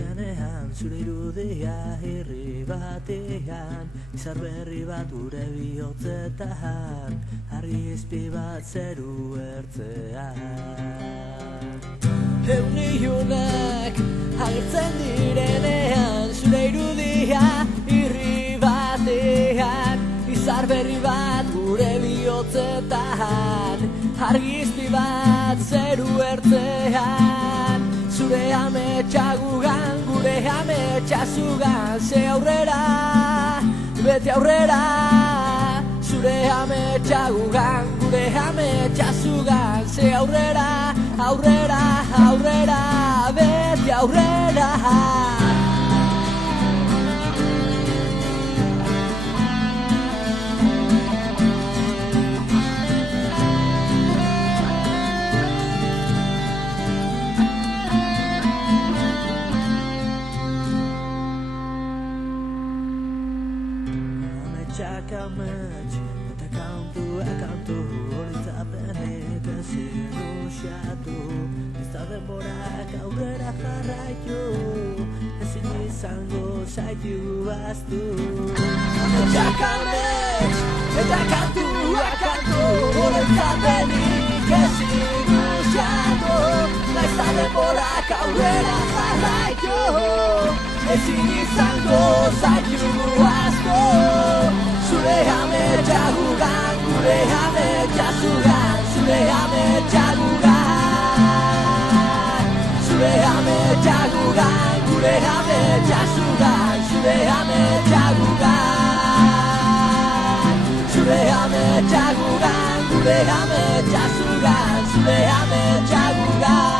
direnean, zure irudia herri batean, izar berri bat gure bihotzetan, argi izpi bat zeru ertzean. Euniunak agertzen direnean, zure irudia herri batean, izar berri bat gure bihotzetan, argi izpi bat zeru ertzean. Zure ametsa gugan, gure ametsa zugan, ze aurrera, bete aurrera. Zure ametsa gugan, gure ametsa zugan, ze aurrera, aurrera, aurrera, bete aurrera. Amets, eta kantu, horitzapenek ezin uxatu. Ez da denborak aurrera jarraitu, ezin izango zaitu baztu. Ametsak amets, eta kantu, horitzapenek ezin uxatu. Ez da denborak aurrera jarraitu, ezin izango zaitu baztu. Zure ametsa gugan, gure ametsa zugan, zure ametsa gugan. Zure ametsa gugan, gure ametsa zugan, zure ametsa gugan. Zure ametsa gugan, gure ametsa zugan, zure ametsa gugan.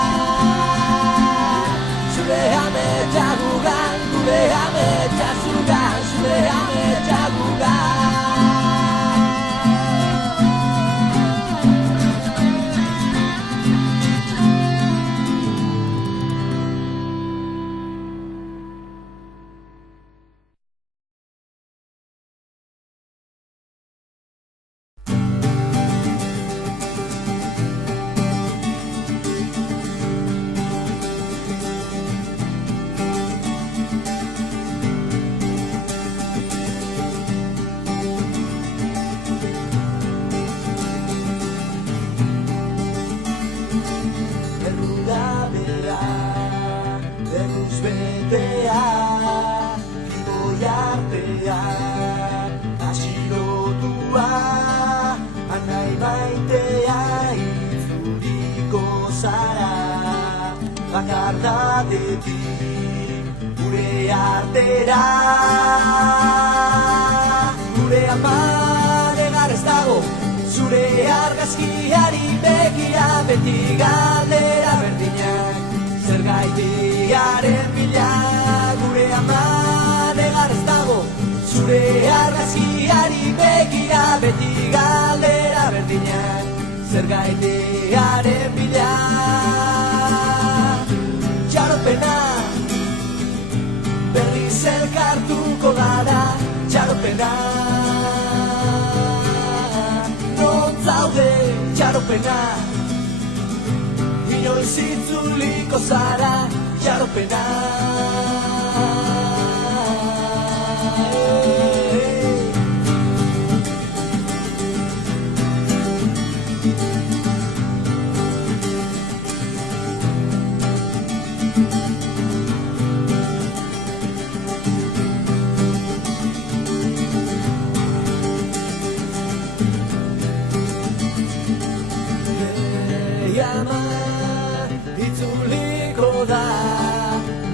Zure ametsa gugan, gure ametsa zugan, zure ametsa gugan. Gure artera, gure ama negar ez dago, zure argazkiari begira beti galdera berdinak, zergaitiaren bila. Gure ama negar ez dago, zure argazkiari begira beti galdera berdinak, zergaitiaren bila. Txaropena, berriz elkartuko gara, txaropena. Non zaude, txaropena, inoiz itzuliko zara, txaropena. Itzuliko da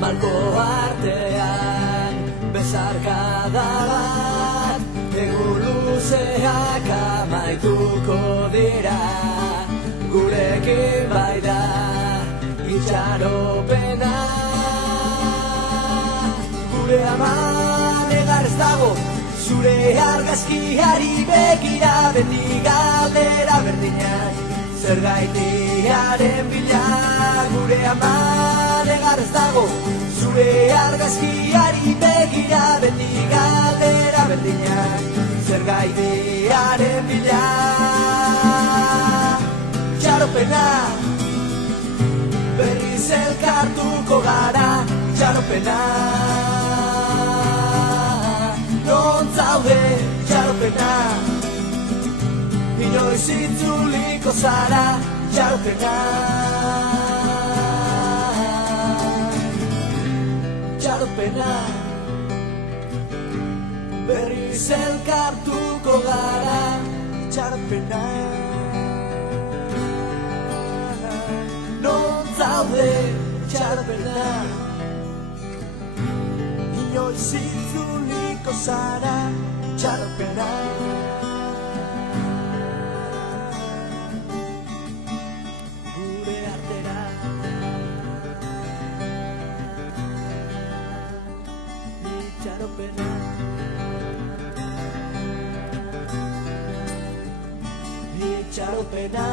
malko artean bezarkada bat, egun luzeak amaituko dira, gurekin bai da itxaropena. Gure ama negar ez dago, zure argazkiari begira beti galdera berdinak, zergaitiaren bila. Gure ama negar ez dago, zure argazkiari begira beti galdera berdinak, zergaitiaren bila. Txaropena, berriz elkartuko gara, txaropena. Itxaropena non zaude itxaropena inoiz itzuliko zara itxaropena itxaropena berriz elkartuko gara itxaropena non zaude itxaropena inoiz itzuliko zara itxaropena gure artera itxaropena itxaropena